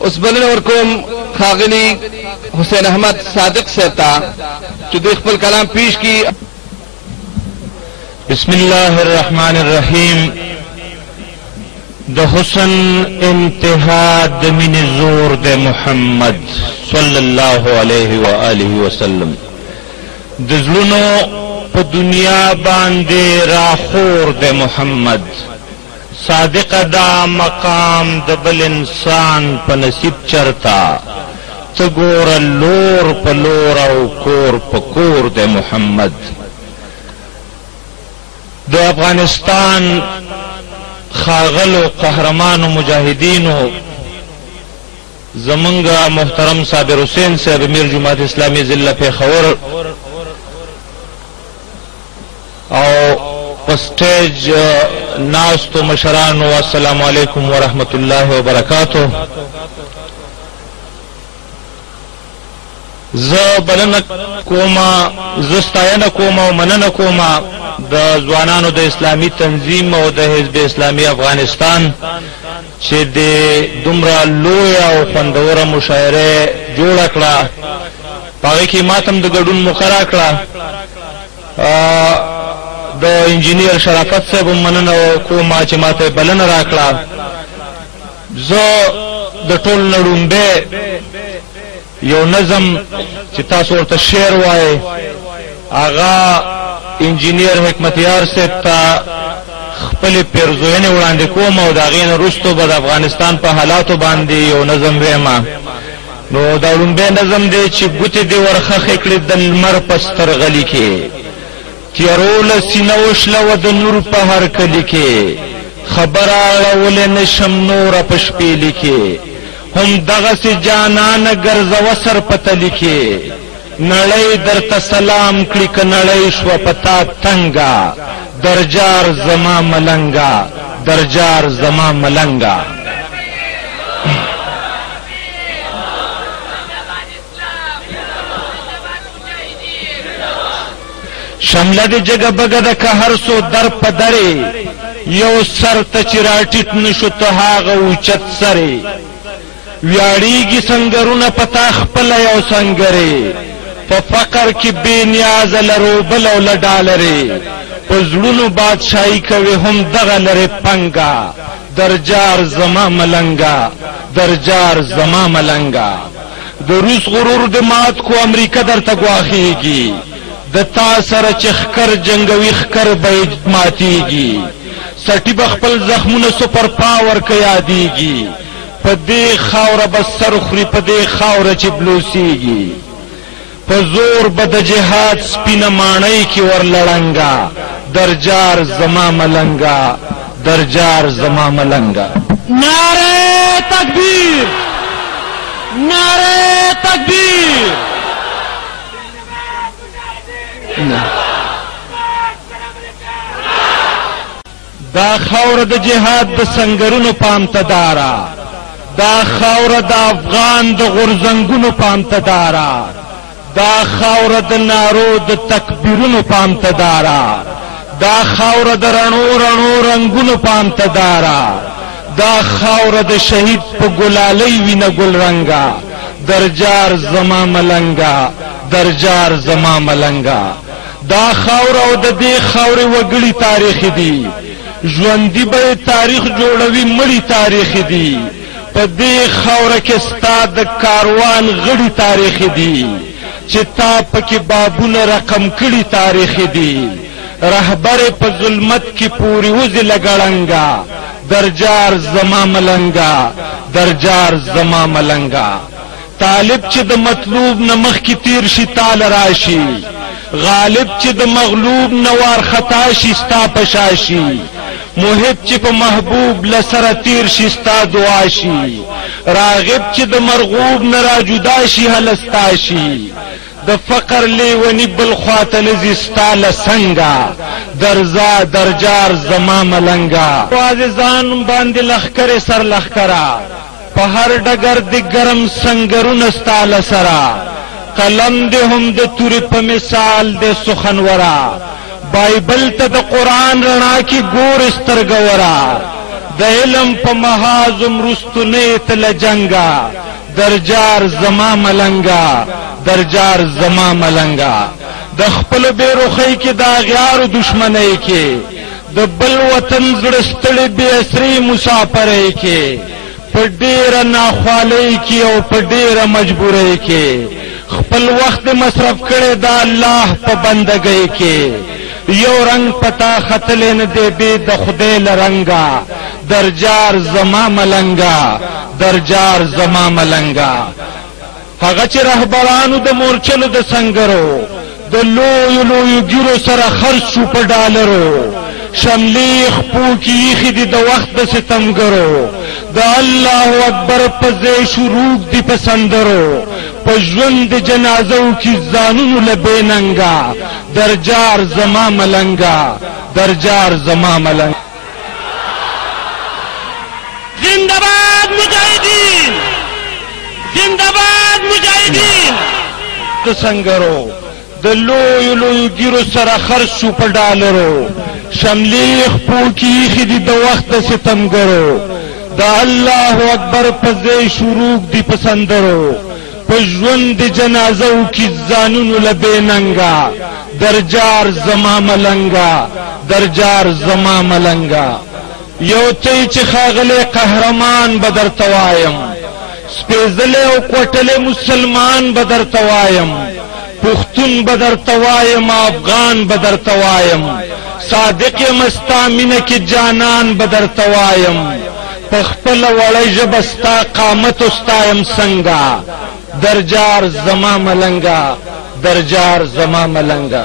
اوس بلنه ورکوم ښاغلي حسین احمد صادق صاحب ته چې دوی خپل کلام پیش کړي. بسم الله الرحمن الرحیم. د حسن انتها د مینې زور د محمد صلی الله علیه و آله وسلم د زړونو په دنیا باندې راخور د محمد. صادق دا مقام د بل انسان په نصیب چرتا ته ګوره لور په لور او کور په کور د محمد. د افغانستان خاغلو قهرمانو مجاهدینو زمونږ محترم صابر حسین صاحب امیر جماعت اسلامی ضلع پیښور او په سټیج ناستو مشرانو السلام علیکم ورحمت الله وبرکاتہ. زه بلنه کومه زه ستاینه کومه او مننه کومه د ځوانانو د اسلامي تنظیم او د حزب اسلامي افغانستان چې د دومره لویه او خوندوره مشاعره جوړه کړه. په هغې کې ما ته هم د ګډون مقرره کړه. د انجینیر شرافت صاحب هم مننه کومه چې ما ته بلنه راکړه. زه د ټول نه لومبی یو نظم چې تاسو ورته شعر وایئ هغه انجینیر حکمتیار صاحب ته خپلې پیرزوینې وړاندې کوم او د هغې نه وروستو به د افغانستان په حالاتو باندې یو نظم ویمه. نو دا لومبی نظم دی چې ګوتې دې ورخښې کړې د لمر په سترغلي کې تیروله سینه وشلوه د نور په هر کلي کې خبره اړولی نشم نوره په شپېلي کې هم دغسې جانانه ګرځوه سر په تلي کې نړۍ درته سلام کړي که نړۍ شوه په تا تنګه درجار زما ملنګه درجار زما ملنګه. شمله د جګه بګه د که هر څو در په درې یو سر ته چې راټیټ نشو ته هغه اوچت سرې ویاړیږي سنګرونه په تا خپله یو سنګرې په فقر کې بې نیازه له روبل او له ډالرې په زړونو بادشاهي کوي هم دغه لرې پنګه درجار زما ملنګه درجار زما ملنګه. د روس غرور د مات کو امریکا درته ګواښېږي د تا سره چې ښکر جنګوي ښکر به ماتېږي سټي به خپل زخمونه سپر پاور که یادېږي په دې خاوره به سر خوري په دې خاوره چې بلوسېږي په زور به د جهاد سپینه ماڼۍ کې ورلړنګه درجار زما ملنګه درجار زما ملنګه. نعره تکبیر نعره تکبیر. دا خاوره د جهاد د سنگرونو پام ته داره دا خاوره د افغان د غورځنګونو پام ته داره دا خاوره د نارو د تکبیرونو پام ته داره دا خاوره د رڼو رڼو رنګونو پام ته داره دا خاوره د شهید په ګلالۍ وینه ګلرنګه درجار زما ملنګه درجار زما ملنګه. دا خاوره او د دې خاورې وګړي تاریخ دي ژوندي به تاریخ جوړوي مړي تاریخ دي په دې خاوره کې ستا د کاروان غړي تاریخ دي چې تا پکې بابونه رقم کړي تاریخ دي رهبر په ظلمت کې پوری وځي لګړنګا درجار زما ملنګا درجار زما ملنګا. طالب چې د مطلوب نه مخکې تیر شي تال راشي غالب چې د مغلوب نه وار خطا شي ستا په شا شي محب چې په محبوب لسره تیر شي ستا دعا شي راغب چې د مرغوب نه را جدا شي هلستا شي د فقر لیونی بل خواته لذي ستا لسنګا درزا درجار زما ملنګا. عزیزان باندې لخر سر لخرا په هر ډګر د ګرم سنگرونه ستا لسرا قلم دې هم د تورې په مثال د سخنورا بایبل ته د قرآن رڼا کې ګور سترګه ورا د علم په محاذ مرستنې تل جنگا درجار زما ملنګا درجار زما ملنګا د خپل بیروخی کې دا غیار دشمنی کې د بل وطن زړه ستړي بې اسري مسافرۍ کې په ډېره ناخوالۍ کې او په ډېره مجبورۍ کې خپل وخت مصرف کړی د الله په بندګۍ کې یو رنگ پتا ختلې نه دی بې د خدای له رنګه درجار زما ملنګا درجار زما ملنګا هغه چې رهبرانو د مورچلو د سنگرو د لویو لویو ګیرو سره خرڅ شو په ډالرو شملې خپو کې ایښي دي د وخت د ستمګرو د الله اکبر په ځای شروع دي په سندرو په ژوند د جنازو کې ځانونو له بې ننګه درجار زما ملنګا درجار زما ملنګا زنده‌باد مجاهدین زنده‌باد مجاهدین د سنگرو د لویو لویو ګیرو سره خرڅ شو په ډالرو شملې خپو کې ایښي دي د وخت د ستمګرو د الله اکبر په ځای شروع دي په سندرو په ژوند د جنازو کې ځانونو له بې ننګه درجار زما ملنګا درجار زما ملنګا یو تی چې ښاغلی قهرمان به درته وایم سپېڅلی او کوټلی مسلمان به درته وایم پښتون به درته وایم افغان به درته وایم صادق یم ستا مینه کې جانان به درته وایم په خپله وړه ژبه ستا قامت ستایم څنګه درجار زما ملنګا درجار زما ملنګا